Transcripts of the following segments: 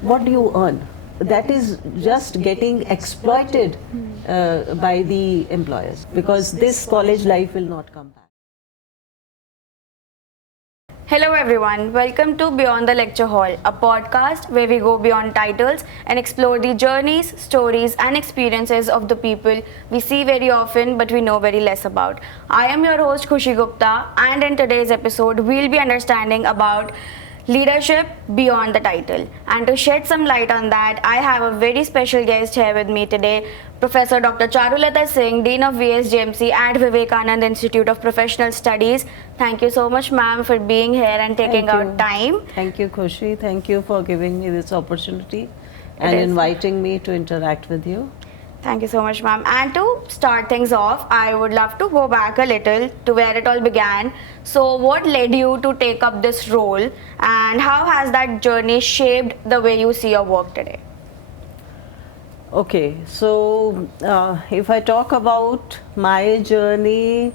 what do you earn? That is just getting exploited by the employers, because this college life will not come back. Hello everyone, welcome to Beyond the Lecture Hall, a podcast where we go beyond titles and explore the journeys, stories and experiences of the people we see very often but we know very less about. I am your host Khushi Gupta, and in today's episode we'll be understanding about leadership beyond the title. And to shed some light on that, I have a very special guest here with me today, Professor Dr. Charulata Singh, Dean of VSGMC at Vivekanand Institute of Professional Studies. Thank you so much, ma'am, for being here and taking out time. Thank you, Khushi. Thank you for giving me this opportunity and inviting me to interact with you. Thank you so much, ma'am. And to start things off, I would love to go back a little to where it all began. So, what led you to take up this role, and how has that journey shaped the way you see your work today? Okay, so if I talk about my journey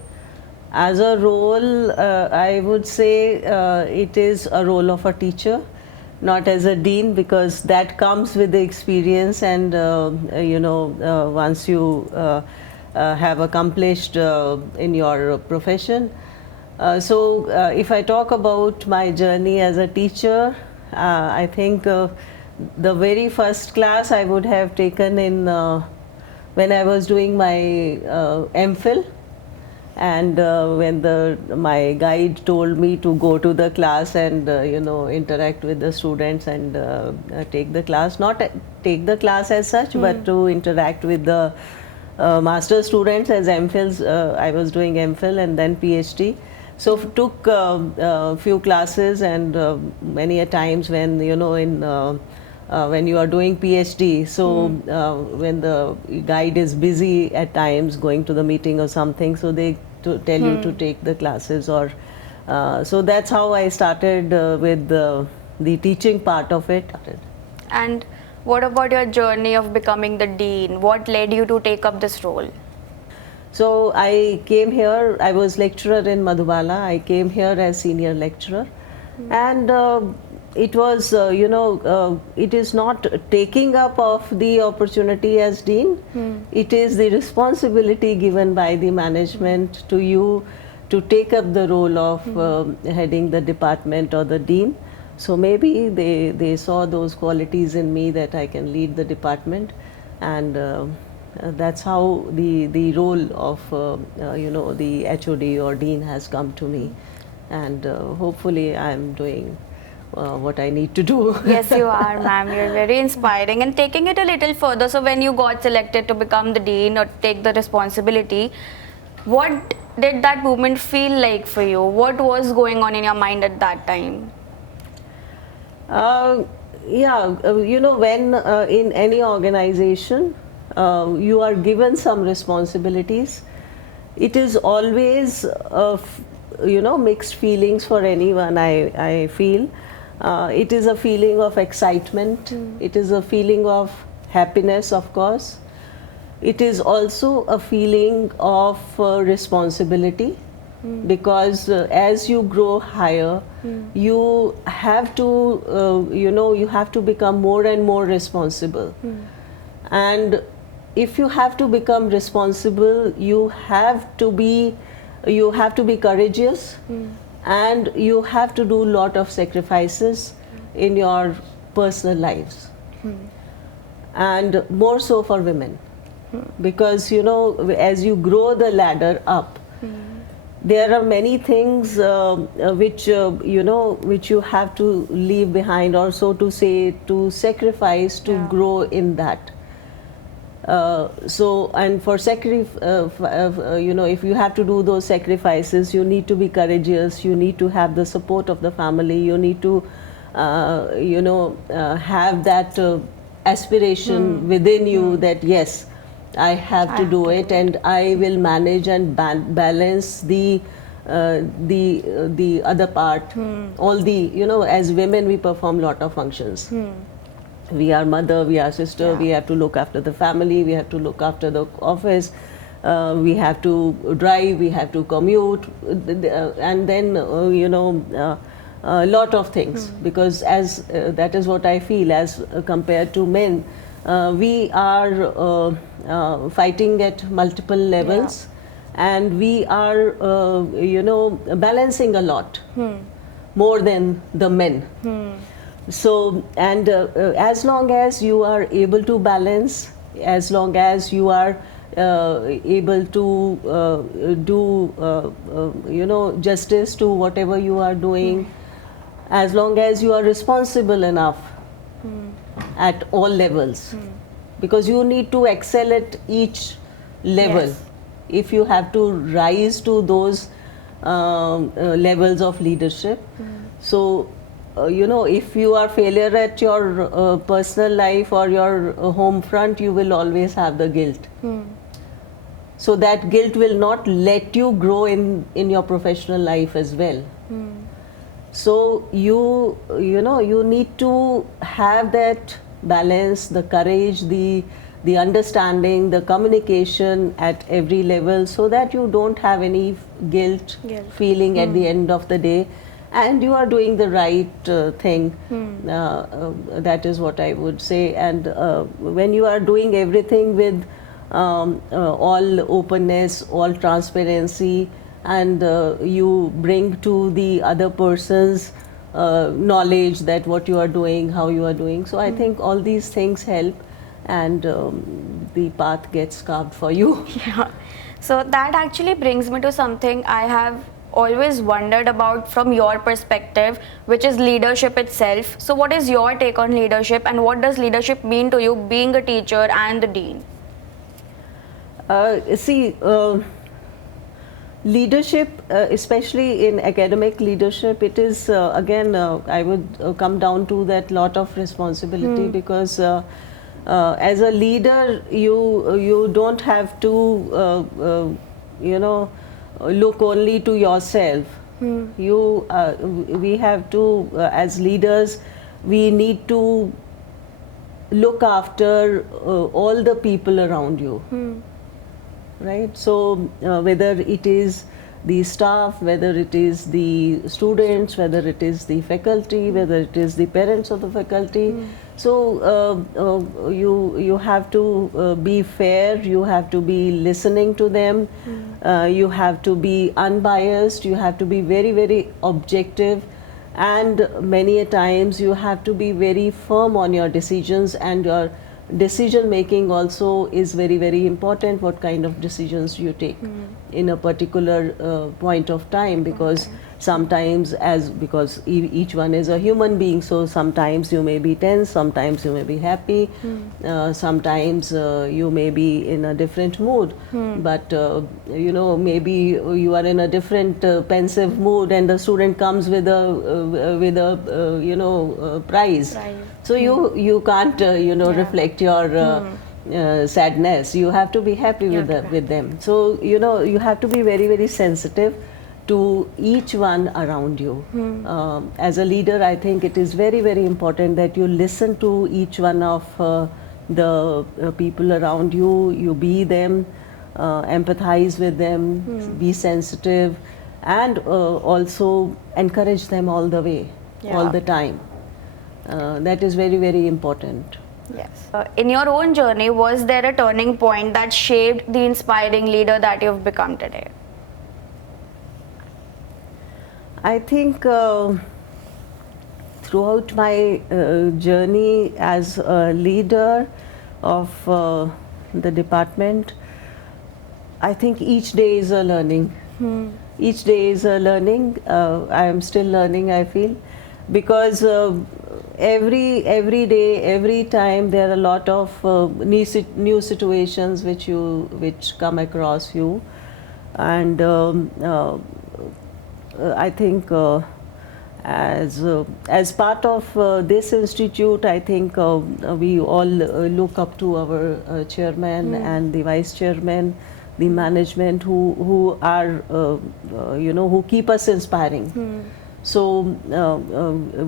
as a role, I would say it is a role of a teacher, not as a dean, because that comes with the experience and once you have accomplished in your profession. So if I talk about my journey as a teacher, I think the very first class I would have taken in when I was doing my MPhil. And when my guide told me to go to the class and interact with the students and take the class, not take the class as such, but to interact with the master students as MPhils. I was doing MPhil and then PhD. So took a few classes, and many a times when when you are doing PhD, so when the guide is busy at times going to the meeting or something, so they tell you to take the classes, or so that's how I started with the teaching part of it. And what about your journey of becoming the dean? What led you to take up this role? So I came here, I was lecturer in Madhubala. I came here as senior lecturer, and it was, it is not taking up of the opportunity as dean. It is the responsibility given by the management to you to take up the role of heading the department or the dean. So maybe they saw those qualities in me that I can lead the department, and that's how the role of the HOD or dean has come to me, and hopefully I'm doing what I need to do. Yes, you are, ma'am. You're very inspiring. And taking it a little further, so when you got selected to become the dean or take the responsibility, what did that movement feel like for you? What was going on in your mind at that time? When in any organization you are given some responsibilities, it is always mixed feelings for anyone. I feel it is a feeling of excitement, it is a feeling of happiness, of course. It is also a feeling of responsibility, because as you grow higher, you have to you have to become more and more responsible. And if you have to become responsible, you have to be courageous, and you have to do a lot of sacrifices in your personal lives, and more so for women, because as you grow the ladder up, there are many things which which you have to leave behind, or so to say, to sacrifice to grow in that. And for if you have to do those sacrifices, you need to be courageous, you need to have the support of the family, you need to have that aspiration within you that yes, I have to do it, and I will manage and balance the other part. All the, as women we perform lot of functions. We are mother, we are sister, we have to look after the family, we have to look after the office, we have to drive, we have to commute, and then a lot of things, because as that is what I feel, as compared to men, we are fighting at multiple levels, and we are balancing a lot more than the men. So, and as long as you are able to balance, as long as you are able to do justice to whatever you are doing, as long as you are responsible enough at all levels, because you need to excel at each level. Yes. If you have to rise to those levels of leadership. So if you are failure at your personal life or your home front, you will always have the guilt. So that guilt will not let you grow in your professional life as well. So you need to have that balance, the courage, the understanding, the communication at every level, so that you don't have any guilt feeling at the end of the day, and you are doing the right thing. That is what I would say. And when you are doing everything with all openness, all transparency, and you bring to the other person's knowledge that what you are doing, how you are doing. So I think all these things help, and the path gets carved for you. Yeah. So that actually brings me to something I have always wondered about from your perspective, which is leadership itself. So what is your take on leadership, and what does leadership mean to you, being a teacher and the dean? Leadership, especially in academic leadership, it is again I would come down to that lot of responsibility, because as a leader you don't have to look only to yourself. We have to, as leaders, we need to look after all the people around you. Right? So whether it is the staff, whether it is the students, whether it is the faculty, whether it is the parents of the faculty. So you have to be fair, you have to be listening to them, you have to be unbiased, you have to be very, very objective, and many a times you have to be very firm on your decisions, and your decision making also is very, very important, what kind of decisions you take in a particular point of time, because sometimes, because each one is a human being, so sometimes you may be tense, sometimes you may be happy, sometimes you may be in a different mood, but maybe you are in a different pensive mood, and the student comes with a prize. So you can't reflect your sadness. You have to be happy with them. So you have to be very, very sensitive to each one around you. As a leader, I think it is very, very important that you listen to each one of the people around you. You be them, empathize with them, be sensitive, and also encourage them all the way, all the time. That is very, very important. Yes. In your own journey, was there a turning point that shaped the inspiring leader that you've become today? I think throughout my journey as a leader of the department, I think each day is a learning. Each day is a learning. I am still learning, I feel, because every day, every time, there are a lot of new situations which come across you, and I think as part of this institute, I think we all look up to our chairman and the vice chairman, the management, who are who keep us inspiring. So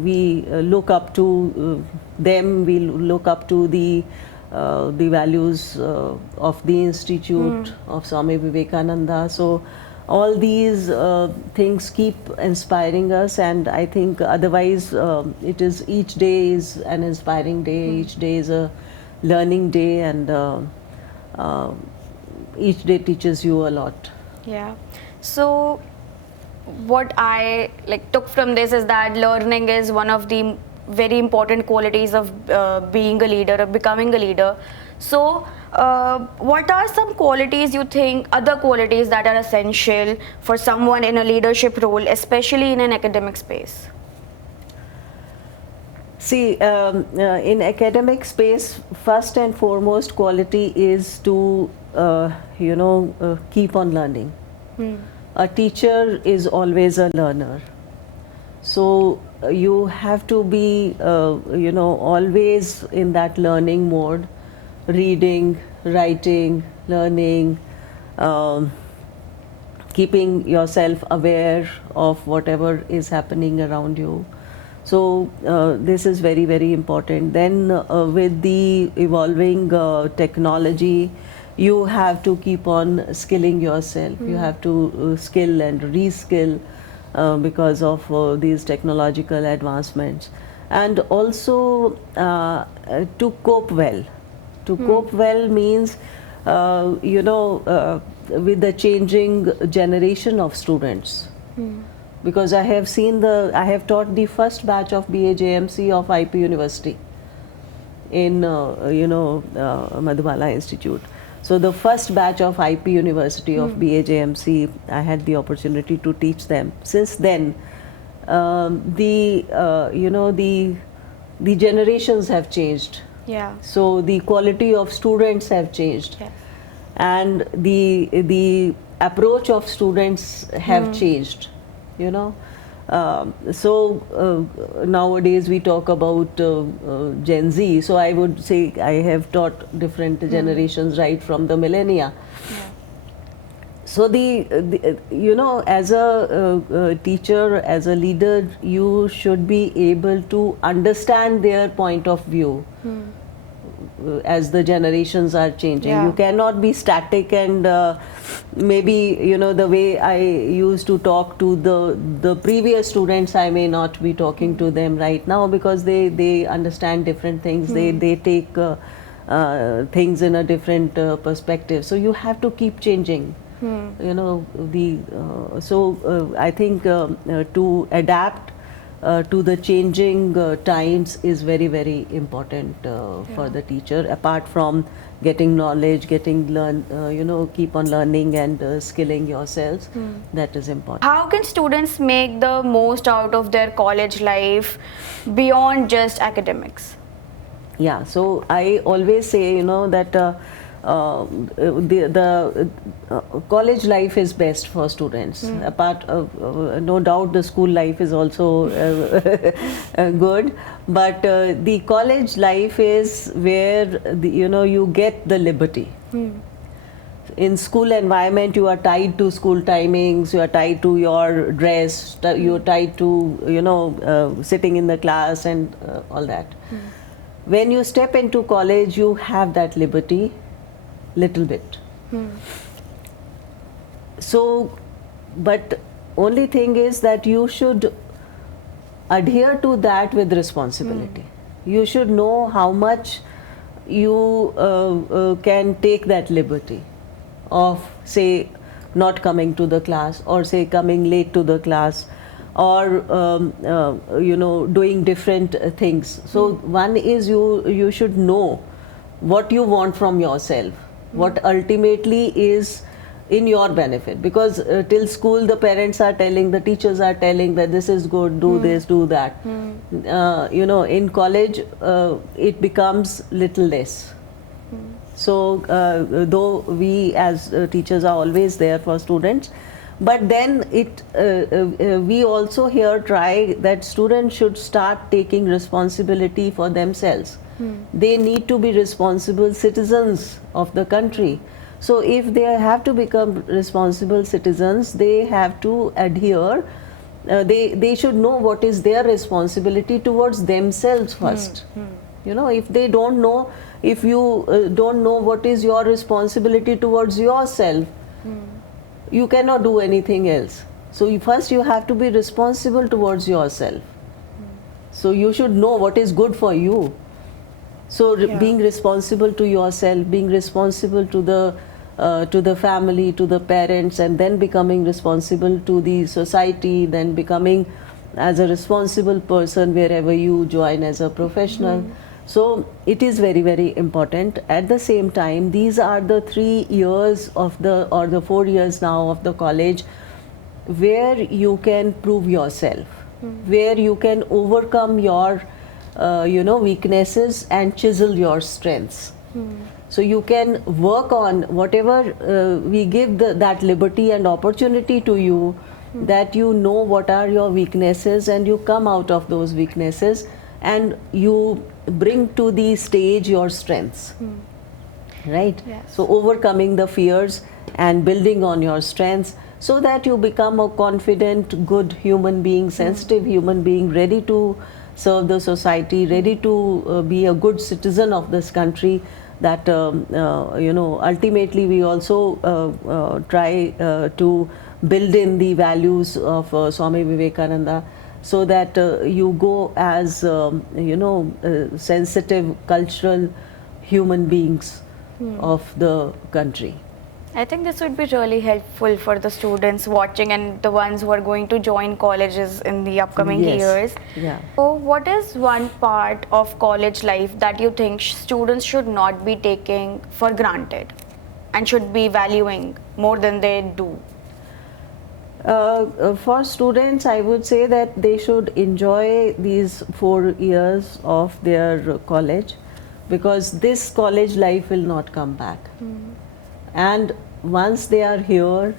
we look up to them. We look up to the values of the institute of Swami Vivekananda. So all these things keep inspiring us, and I think otherwise it is, each day is an inspiring day, each day is a learning day, and uh, each day teaches you a lot. Yeah. So what I took from this is that learning is one of the very important qualities of being a leader or becoming a leader. So what are some qualities you think, other qualities that are essential for someone in a leadership role, especially in an academic space? See, in academic space, first and foremost quality is to, keep on learning. A teacher is always a learner. So you have to be, always in that learning mode, reading, writing, learning, um, keeping yourself aware of whatever is happening around you. So this is very, very important. Then with the evolving technology, you have to keep on skilling yourself. You have to skill and reskill because of these technological advancements. And also to cope well. To cope well means, with the changing generation of students. Because I have taught the first batch of BAJMC of IP University in, Madhubala Institute. So the first batch of IP University of BAJMC, I had the opportunity to teach them. Since then, the generations have changed. Yeah. So the quality of students have changed, Yes. and the approach of students have changed. Nowadays we talk about Gen Z. So I would say I have taught different generations right from the millennia. Yeah. So as a teacher, as a leader, you should be able to understand their point of view as the generations are changing. Yeah. You cannot be static and maybe the way I used to talk to the previous students, I may not be talking to them right now, because they understand different things. They take things in a different perspective. So you have to keep changing. I think to adapt to the changing times is very, very important for the teacher. Apart from getting knowledge, keep on learning and skilling yourselves, that is important. How can students make the most out of their college life beyond just academics? Yeah, so I always say, that the college life is best for students. Apart no doubt the school life is also good, but the college life is where you get the liberty. In school environment, you are tied to school timings, you are tied to your dress, you are tied to sitting in the class and all that. When you step into college, you have that liberty little bit. So, but only thing is that you should adhere to that with responsibility. You should know how much you can take that liberty of, say, not coming to the class, or say coming late to the class, or doing different things. So one is you should know what you want from yourself, what ultimately is in your benefit, because till school the parents are telling, the teachers are telling that this is good, do this, do that. In college it becomes little less. So though we as teachers are always there for students, but then we also here try that students should start taking responsibility for themselves. They need to be responsible citizens of the country. So if they have to become responsible citizens, they have to adhere. They should know what is their responsibility towards themselves first. If they don't know, if you don't know what is your responsibility towards yourself, you cannot do anything else. So first you have to be responsible towards yourself. So you should know what is good for you. So being responsible to yourself, being responsible to the family, to the parents, and then becoming responsible to the society, then becoming as a responsible person wherever you join as a professional. So it is very, very important. At the same time, these are the 3 years of or the 4 years now of the college where you can prove yourself, where you can overcome your weaknesses and chisel your strengths. So you can work on whatever we give that liberty and opportunity to you, that you know what are your weaknesses and you come out of those weaknesses and you bring to the stage your strengths. Right? Yes. So overcoming the fears and building on your strengths so that you become a confident, good human being, sensitive human being, ready to serve the society, ready to be a good citizen of this country. That ultimately we also try to build in the values of Swami Vivekananda, so that you go as sensitive, cultural human beings of the country. I think this would be really helpful for the students watching and the ones who are going to join colleges in the upcoming Yes. years. Yeah. So, what is one part of college life that you think students should not be taking for granted and should be valuing more than they do? For students, I would say that they should enjoy these 4 years of their college, because this college life will not come back. And once they are here,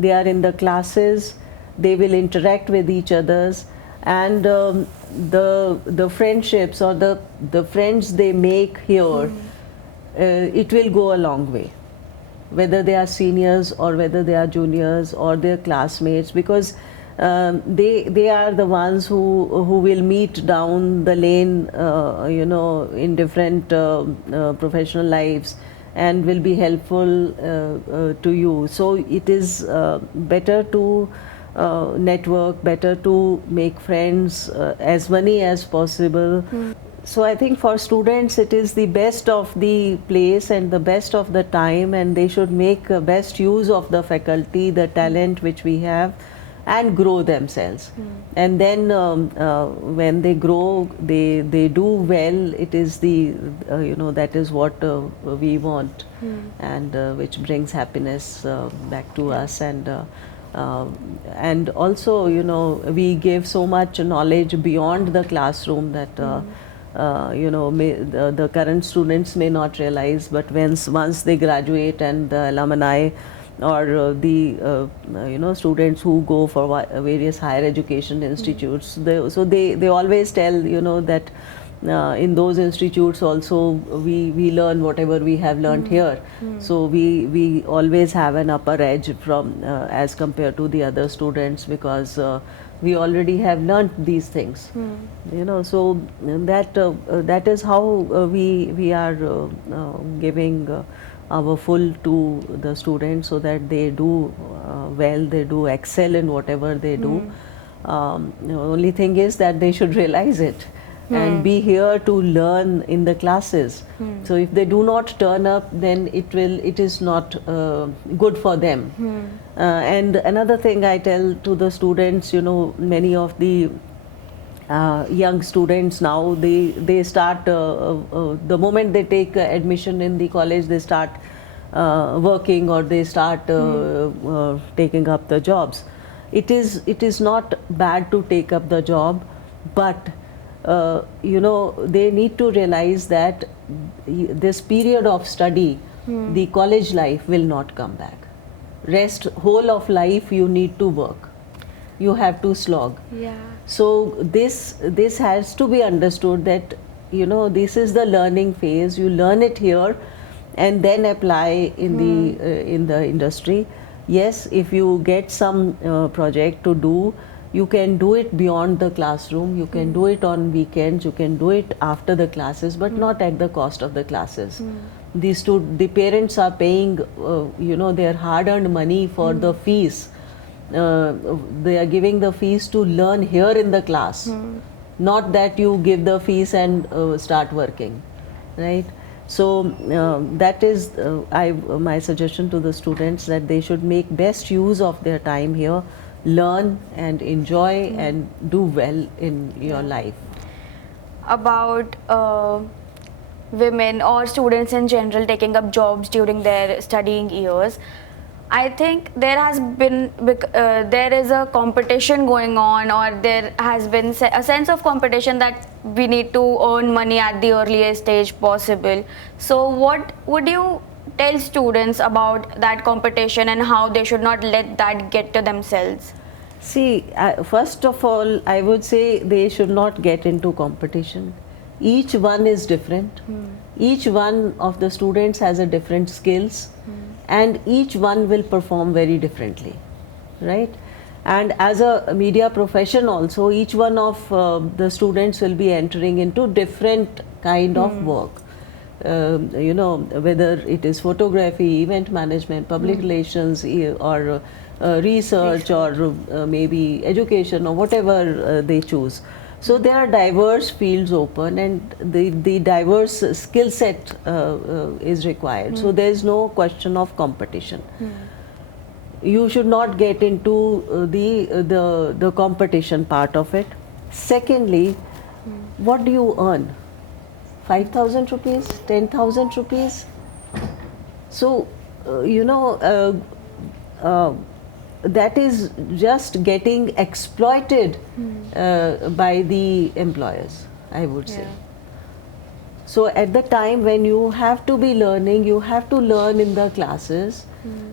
they are in the classes, they will interact with each others, and the friendships or the friends they make here, it will go a long way, whether they are seniors or whether they are juniors or their classmates, because they are the ones who will meet down the lane, in different professional lives, and will be helpful to you. So it is better to network, better to make friends as many as possible. So I think for students it is the best of the place and the best of the time, and they should make best use of the faculty, the talent which we have, and grow themselves. And then when they grow, they do well. It is that is what we want, and which brings happiness back to us. And also, we give so much knowledge beyond the classroom that the current students may not realize, but once they graduate, and the alumni or the students who go for various higher education institutes, they always tell that in those institutes also we learn whatever we have learned here. So we always have an upper edge from as compared to the other students, because we already have learnt these things. So that is how we are giving our full to the students, so that they do well, they do excel in whatever they do. The only thing is that they should realize it and be here to learn in the classes. So if they do not turn up, then it is not good for them. And another thing I tell to the students, many of the young students now, they start the moment they take admission in the college, they start working, or they start taking up the jobs. It is not bad to take up the job, but they need to realize that this period of study, the college life, will not come back. Whole of life you need to work, you have to slog. So this has to be understood, that this is the learning phase. You learn it here and then apply in the industry. Yes, if you get some project to do, you can do it beyond the classroom, you can do it on weekends, you can do it after the classes, but not at the cost of the classes. the parents are paying their hard-earned money for the fees. They are giving the fees to learn here in the class, not that you give the fees and start working, right? So that is my suggestion to the students, that they should make best use of their time here, learn and enjoy and do well in your life. About women or students in general taking up jobs during their studying years, I think there has been there is a competition going on, or there has been a sense of competition that we need to earn money at the earliest stage possible. So what would you tell students about that competition and how they should not let that get to themselves? See, first of all, I would say they should not get into competition. Each one is different. Each one of the students has a different skills, and each one will perform very differently, right? And as a media profession also, each one of the students will be entering into different kind of work. Whether it is photography, event management, public relations, or research, or maybe education, or whatever they choose. So there are diverse fields open, and the diverse skill set is required. So there is no question of competition. You should not get into the competition part of it. Secondly, what do you earn? 5,000 rupees, 10,000 rupees. So that is just getting exploited by the employers, I would say. So at the time when you have to be learning, you have to learn in the classes,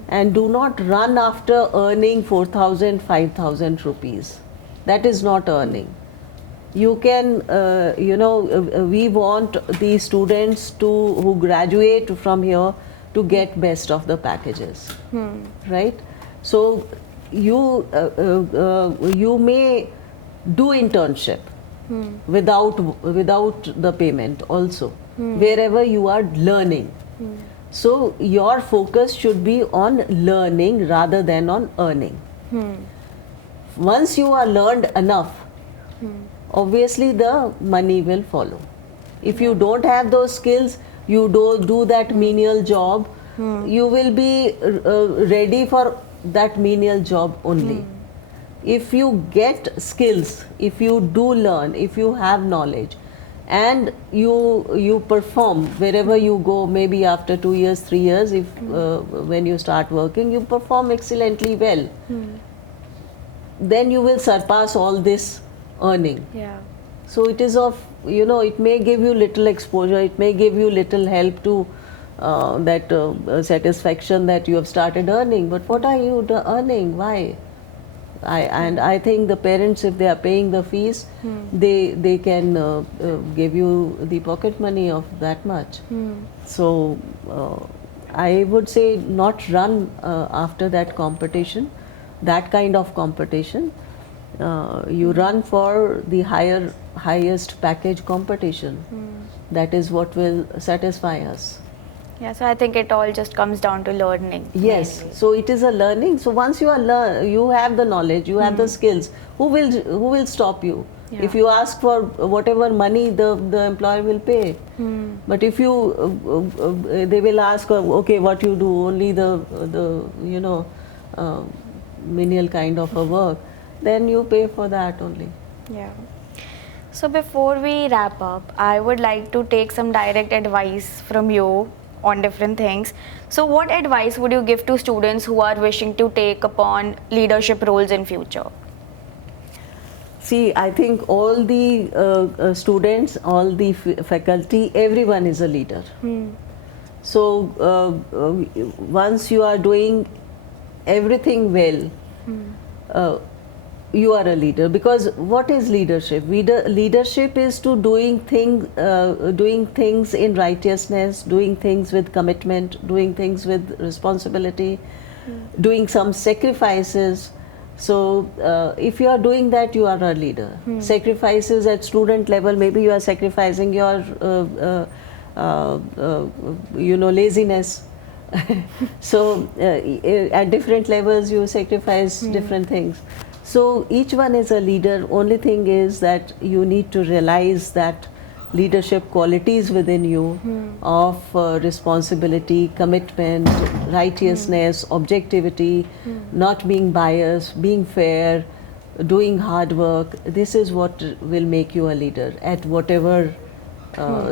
and do not run after earning 4,000, 5,000 rupees. That is not earning. You can, we want the students who graduate from here to get best of the packages, right? So you may do internship without the payment also, wherever you are learning. So your focus should be on learning rather than on earning. Once you are learned enough, obviously the money will follow. If you don't have those skills, you don't do that menial job, you will be ready for that menial job only. If you get skills, if you do learn, if you have knowledge, and you perform wherever you go, maybe after 2 years, 3 years, if when you start working, you perform excellently well, then you will surpass all this earning. So it is of, it may give you little exposure, it may give you little help to that satisfaction that you have started earning, but what are you earning? Why? I think the parents, if they are paying the fees, they can give you the pocket money of that much. So I would say not run after that competition, that kind of competition. You run for the highest package competition. That is what will satisfy us. Yeah, so I think it all just comes down to learning. Yes, mainly. so it is a learning. So once you are you have the knowledge, you have the skills. Who will stop you? Yeah. If you ask for whatever money, the employer will pay. But if you they will ask, okay, what you do, only the menial kind of a work, then you pay for that only. Yeah. So before we wrap up, I would like to take some direct advice from you on different things. So what advice would you give to students who are wishing to take upon leadership roles in future? See, I think all the students, all the faculty, everyone is a leader. So once you are doing everything well, you are a leader. Because what is leadership? Leadership is to doing things in righteousness, doing things with commitment, doing things with responsibility, doing some sacrifices. So if you are doing that, you are a leader. Sacrifices at student level, maybe you are sacrificing your laziness. So at different levels you sacrifice different things. So each one is a leader. Only thing is that you need to realize that leadership qualities within you of responsibility, commitment, righteousness, objectivity, not being biased, being fair, doing hard work. This is what will make you a leader at whatever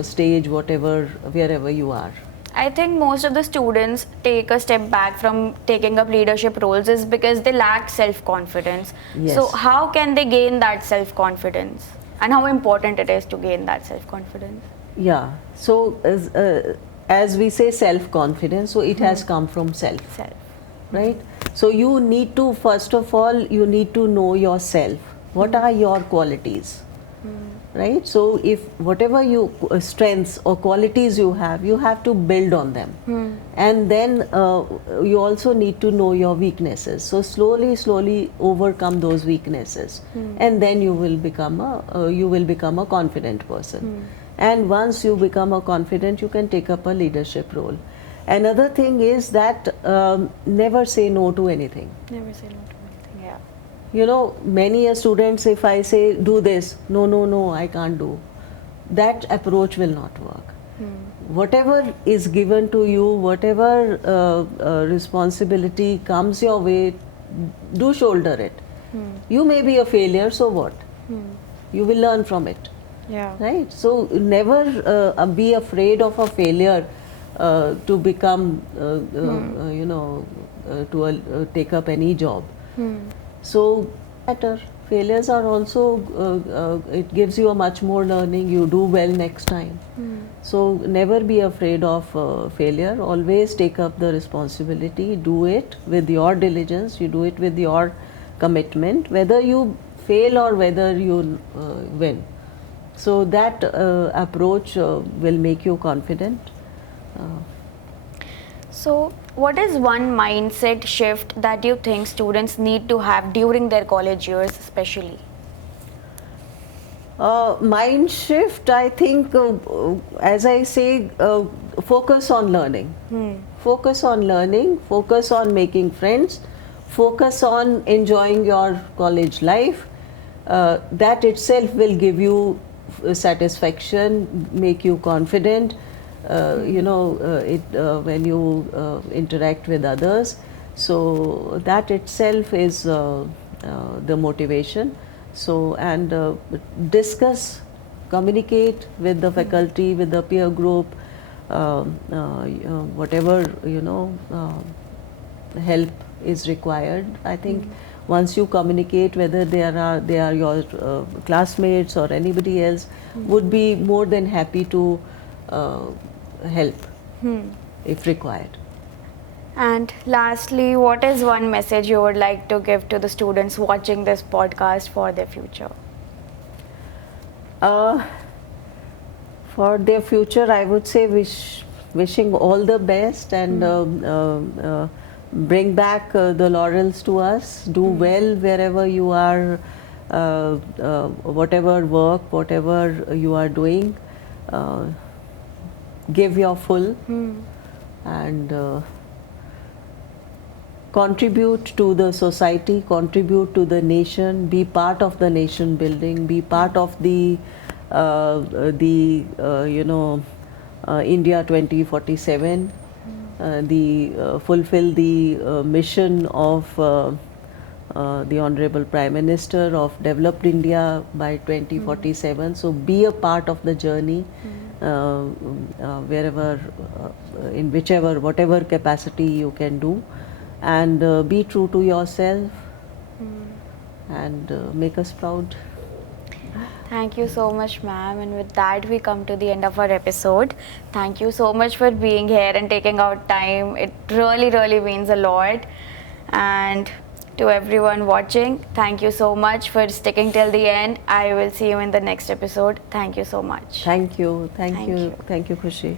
stage, wherever you are. I think most of the students take a step back from taking up leadership roles is because they lack self-confidence. Yes. So how can they gain that self-confidence? And how important it is to gain that self-confidence? Yeah. So as we say self-confidence, so it has come from self, Self. right? So you need to, first of all, you need to know yourself. What are your qualities? Right? So if whatever you strengths or qualities you have to build on them. And then you also need to know your weaknesses. So slowly overcome those weaknesses, and then you will become a confident person. And once you become a confident, you can take up a leadership role. Another thing is that never say no to anything. Never say no to anything. Yeah. Many students, if I say do this, no, I can't do. That approach will not work. Whatever is given to you, whatever responsibility comes your way, do shoulder it. You may be a failure, so what? You will learn from it. Yeah. Right? So never be afraid of a failure to become, take up any job. So better. Failures are also, it gives you a much more learning. You do well next time. So never be afraid of failure. Always take up the responsibility. Do it with your diligence. You do it with your commitment. Whether you fail or whether you win. So that approach will make you confident. So what is one mindset shift that you think students need to have during their college years especially? Mind shift, I think, as I say, focus on learning. Focus on learning, focus on making friends, focus on enjoying your college life. That itself will give you satisfaction, make you confident. When you interact with others. So that itself is the motivation. So, and discuss, communicate with the faculty, with the peer group, whatever, help is required. I think once you communicate, whether they are your classmates or anybody else, would be more than happy to help if required. And lastly, what is one message you would like to give to the students watching this podcast for their future? For their future, I would say wishing all the best, and bring back the laurels to us. Do well wherever you are, whatever work, whatever you are doing. Give your full, and contribute to the society, contribute to the nation, be part of the nation building, be part of the India 2047, fulfill the mission of the Honorable Prime Minister of Developed India by 2047. So be a part of the journey, wherever, in whatever capacity you can do, and be true to yourself, and make us proud. Thank you so much, ma'am. And with that, we come to the end of our episode. Thank you so much for being here and taking out time. It really means a lot. And to everyone watching, thank you so much for sticking till the end. I will see you in the next episode. Thank you so much. Thank you, Thank you. Khushi.